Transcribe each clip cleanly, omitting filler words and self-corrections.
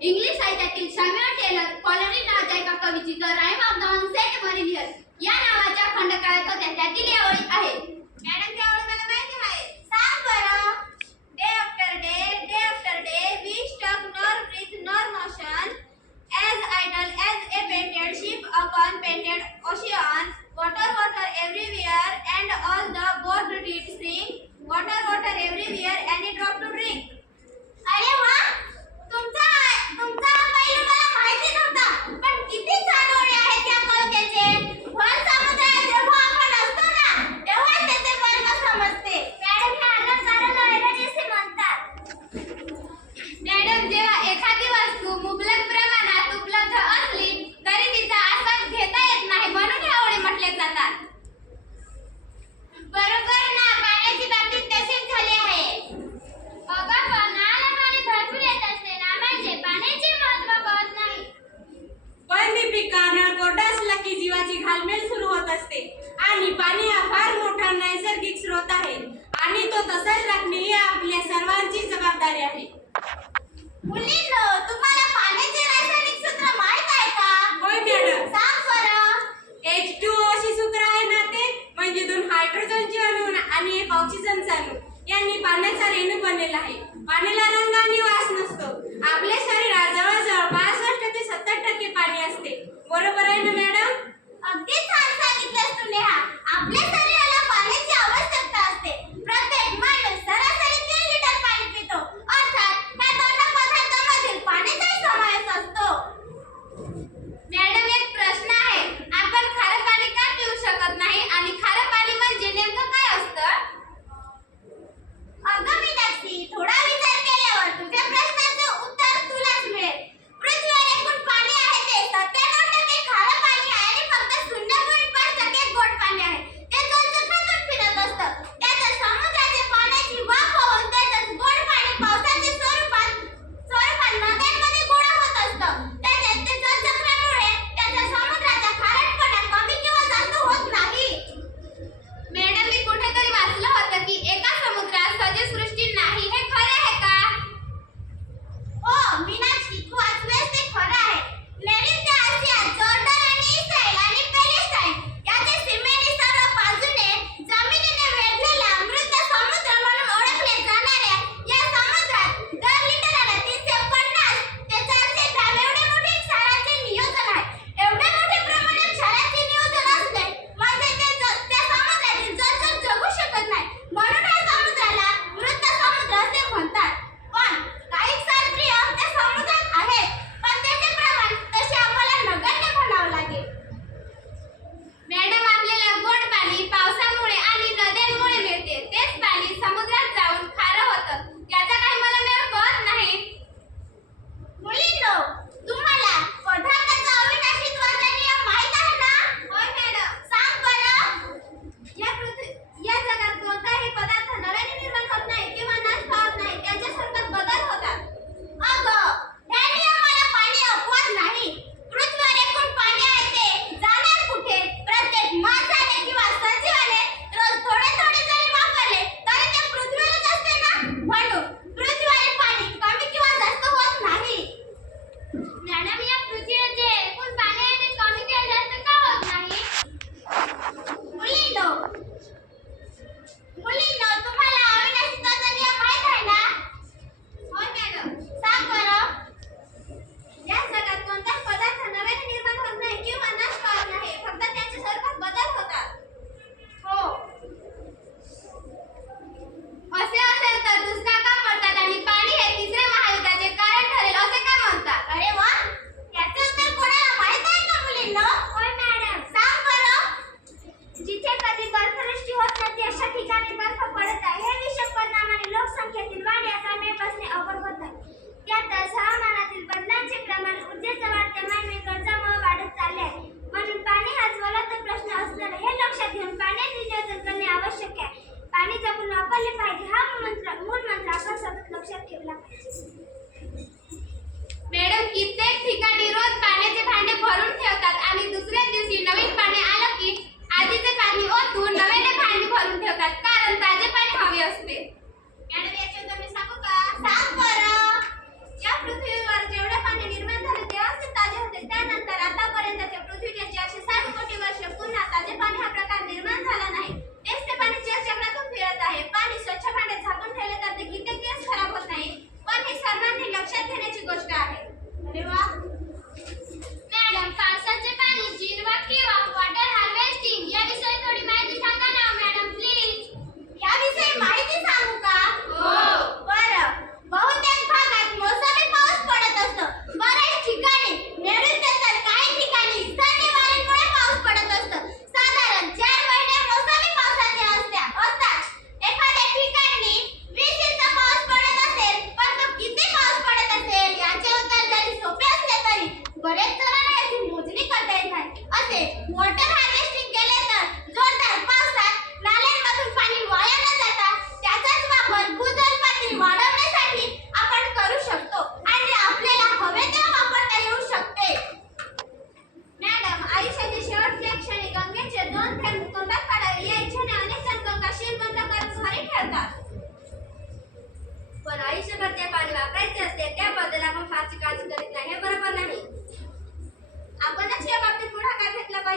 English साहित्यातील शॅम्युअल teller Coleridge नावाच्या एका कवीची the rime of the ancient mariner या नावाच्या खंडकाव्यात होत्या. त्यातील या ओळी आहेत. मॅडम त्या ओळी मला माहिती आहे. सांग बरं. Day after day we stuck nor breath nor motion as idle as a painted ship upon painted ocean. Water everywhere and all the boat did sink. Water everywhere any drop to drink. अरे वाह, तुमचा पहिलं मला माहिती नव्हता. पण किती छान ओळी आहेत या कवितेचे. भर समुद्रात जेव्हा आपण असतो ना, तेव्हा त्याचे मर्म समजते. मॅडम हे अलंकारण ऐवजी म्हणतात. मॅडम जेव्हा एखादी वस्तू मुबलक प्रमाणात उपलब्ध असली तरी तिचा आस्वाद घेता येत नाही, म्हणून ह्या ओळी म्हटले जातात. बरोबर ना. पाण्याची बाबतीत तसेच झाले आहे. अगं पाण्याला पाणी भरपूर येत असते ना, म्हणजे पाण्याचे महत्त्व कळत नाही. पण दीपिका नळकोंडा असला की जीवाची घालमेल सुरू होत असते आणि पाणी हा फार मोठा नैसर्गिक स्रोत आहे आणि तो तसाच राखणे ही आपल्या सर्वांची जबाबदारी आहे. मुलींनो, तुम्हाला पाण्याचे रासायनिक सूत्र माहित आहे का? होय मॅडम. सांग बरं. H2O अशी सूत्र आहे ना, ते म्हणजे 2 हायड्रोजनचे अणू आणि 1 ऑक्सिजनचा अणू यांनी पाण्याचा रेणू बनलेला आहे. पाण्याला रंग आणि वास नसतो. आपल्या शरीरात जवळजवळ 65 ते 70% पाणी असते. बरोबर आहे ना मॅडम? अगदी छान सांगितलंस तू नेहा. आपल्या शरीराला पाण्याची आवश्यकता असते. प्रत्येक माणूस सरासरी 3 लिटर पाणी पितो. अर्थात त्या 2 पदार्थांमधील पाण्याचाही समावेश असतो. मॅडम एक प्रश्न आहे. आपण खारं पाणी का पिऊ शकत नाही आणि खारं पाणी म्हणजे नेमकं काय असतं? अगं मीनाक्षी, थोडा विचार केल्यावर तुझ्या प्रश्नाचं उत्तर तुलाच मिळेल. पृथ्वीवर एकूण पाणी आहे ते 97% खारं पाणी आहे आणि फक्त 0.5% गोड पाणी आहे. ते चलचक्रातून फिरत असतं. त्याचं समुद्राचे पाण्याचे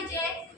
पाहिजे?